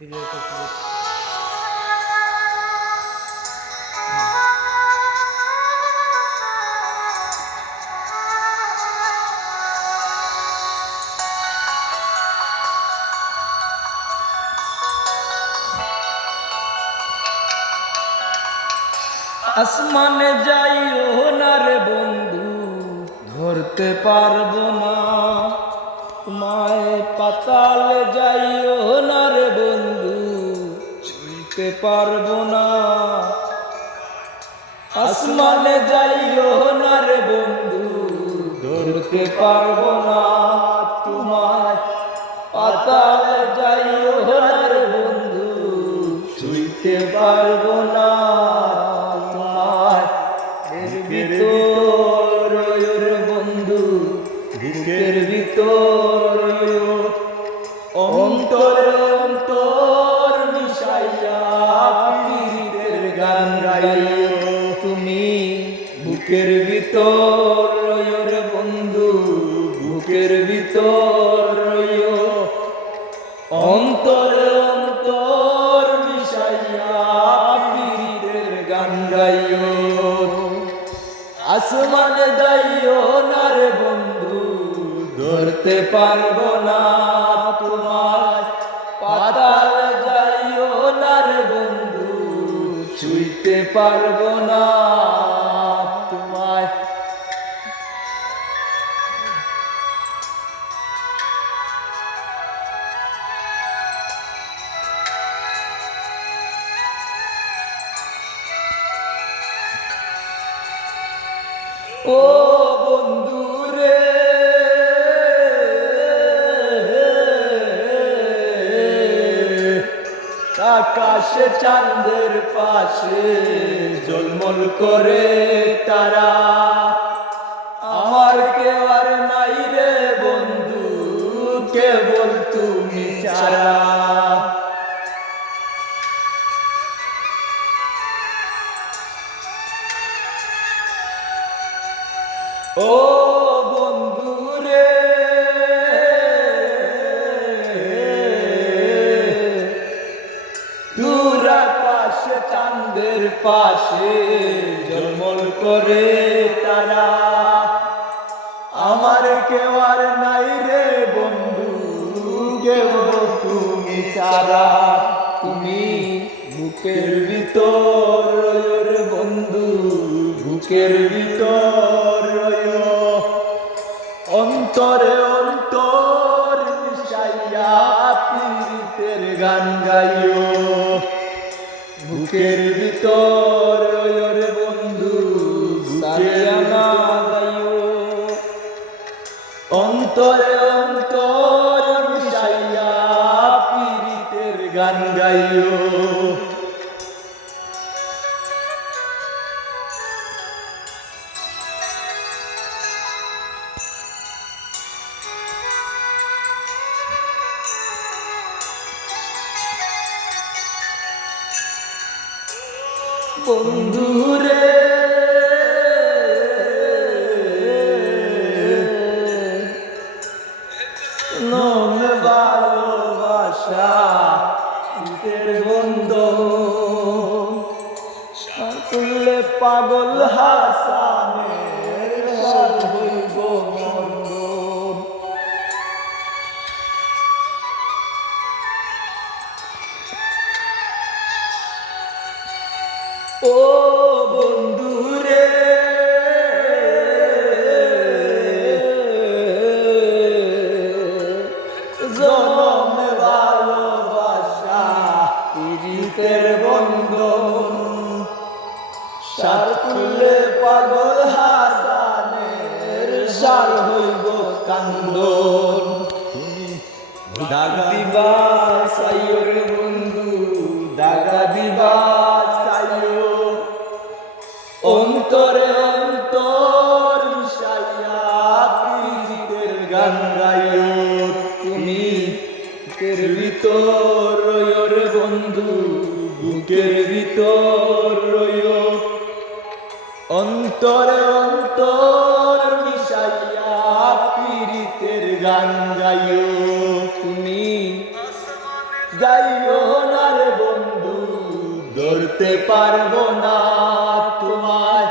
আসমানে যাইও না রে বন্ধু, ধরতে পারবো না তোমায়। পাতালে যাইও না রে বন্ধু, ছুঁইতে পারবো না। আসমানে যাইও না রে বন্ধু, ধরতে পারবো না তোমায়। পাতালে যাইও না রে বন্ধু, ছুঁইতে পারবো না। বন্ধু বুকের ভিতর অন্তরে অন্তর মিশাইয়া পীরের গান গাইও তুমি। বুকের ভিতর রে বন্ধু, বুকের ভিতর অন্তরে অন্তর মিশাইয়া পীরের গান গাইও। আসমানে যাইও না রে বন্ধু, ধরতে পারবো না তোমায়। পাতালে যাইও না রে বন্ধু, ছুঁইতে পারবো না তোমায়। ও বন্ধু রে, আকাশে চাঁদের পাশে ঝলমল করে তারা। আমার কেউ আর নাই রে বন্ধু, কেবল তুমি ছাড়া। ও বন্ধু রে, দূর আকাশে চাঁদের পাশে ঝলমল করে তারা। আমার কেউ আর নাই রে বন্ধু, কেবল তুমি ছাড়া। তুমি বুকের ভিতর রে বন্ধু, বুকের ভিতর অন্তরে অন্তর মিশাইয়া পীরের গান গাইও। বুকের ভিতর রে বন্ধু, সারিয়া না গাইও। অন্তরে অন্তর মিশাইয়া পীরের গান গাইও। বন্ধু রে, নমে ভালোবাসা শীতের বন্ধন। তুললে পাগল হাসানের সাথ হইব মন্দন। ও বন্ধু রে, জনমে ভালোবাসা পীরের বন্ধন। সার তুলে পাগল হাসানের সার হইব কান্দন। দাগা দিবা চাইও রে বন্ধু, দাগা দিবা চাইও। অন্তরে অন্তর মিশাইয়া পীরের গান গাইও তুমি। বুকের ভিতর রে বন্ধু, বুকের ভিতর অন্তরে অন্তর মিশাইয়া পীরের গান না রে বন্ধু, ধরতে পারবো না তোমায়।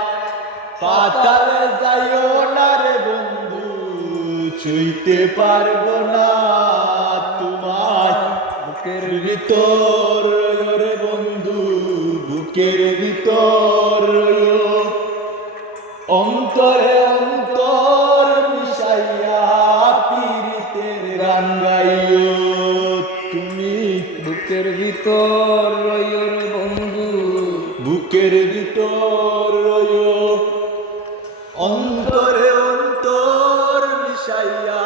পাতালে যাইও না রে বন্ধু, ছুঁইতে পারবো না তোমায়। বুকের ভিতর রইও রে বন্ধু, বুকের ভিতর রইও, অন্তরে অন্তর মিশাইয়া পীড়িতের গান গাইও তুমি। বুকের ভিতর রইও রে বন্ধু, বুকের ভিতর রইও, অন্তরে অন্তর মিশাইয়া